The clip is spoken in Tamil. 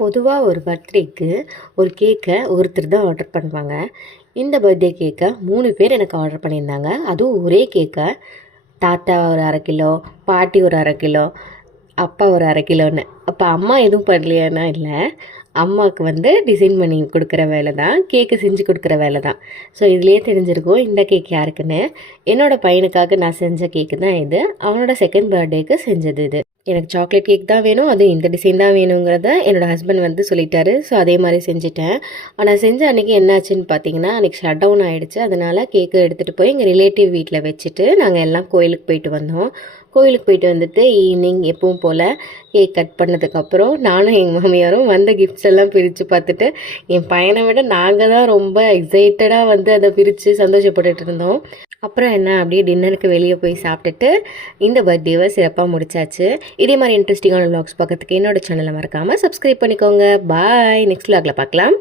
பொதுவாக ஒரு பர்த்டேக்கு ஒரு கேக்கை ஒருத்தர் தான் ஆர்டர் பண்ணுவாங்க. இந்த பர்த்டே கேக்கை 3 பேர் எனக்கு ஆர்டர் பண்ணியிருந்தாங்க. அதுவும் ஒரே கேக்கை தாத்தா ஒரு 1/2 கிலோ, பாட்டி ஒரு 1/2 கிலோ, அப்பா ஒரு 1/2 கிலோன்னு. அப்போ அம்மா எதுவும் பண்ணலையானா இல்லை, அம்மாவுக்கு வந்து டிசைன் பண்ணி கொடுக்குற வேலை தான், கேக்கு செஞ்சு கொடுக்குற வேலை தான். ஸோ இதுலேயே தெரிஞ்சிருக்கும் இந்த கேக் யாருக்குன்னு. என்னோடய பையனுக்காக நான் செஞ்ச கேக்கு தான் இது. அவனோட செகண்ட் பர்த்டேக்கு செஞ்சது இது. எனக்கு சாக்லேட் கேக் தான் வேணும், அதுவும் இந்த டிசைன் தான் வேணுங்கிறத என்னோடய ஹஸ்பண்ட் வந்து சொல்லிட்டாரு. ஸோ அதே மாதிரி செஞ்சுட்டேன். ஆனால் செஞ்ச அன்றைக்கி என்னாச்சுன்னு பார்த்தீங்கன்னா, அன்றைக்கி ஷட் டவுன் ஆகிடுச்சு. அதனால் கேக்கு எடுத்துகிட்டு போய் எங்கள் ரிலேட்டிவ் வீட்டில் வச்சுட்டு நாங்கள் எல்லாம் கோயிலுக்கு போயிட்டு வந்தோம். கோயிலுக்கு போயிட்டு வந்துட்டு ஈவினிங் எப்பவும் போல் கேக் கட் பண்ணதுக்கப்புறம் நானும் எங்கள் மாமியாரும் வந்த கிஃப்ட்ஸ் எல்லாம் பிரித்து பார்த்துட்டு, என் பையனை விட நாங்கள் தான் ரொம்ப எக்ஸைட்டடாக வந்து அதை பிரித்து சந்தோஷப்பட்டுட்டு இருந்தோம். அப்புறம் என்ன, அப்படியே டின்னருக்கு வெளியே போய் சாப்பிட்டுட்டு இந்த பர்த்டேவை சிறப்பாக முடிச்சாச்சு. இதே மாதிரி இன்ட்ரெஸ்டிங்கான விளாக்ஸ் பார்க்கறதுக்கு என்னோட சேனலை மறக்காமல் சப்ஸ்கிரைப் பண்ணிக்கோங்க. பாய். நெக்ஸ்ட் விளாகில் பார்க்கலாம்.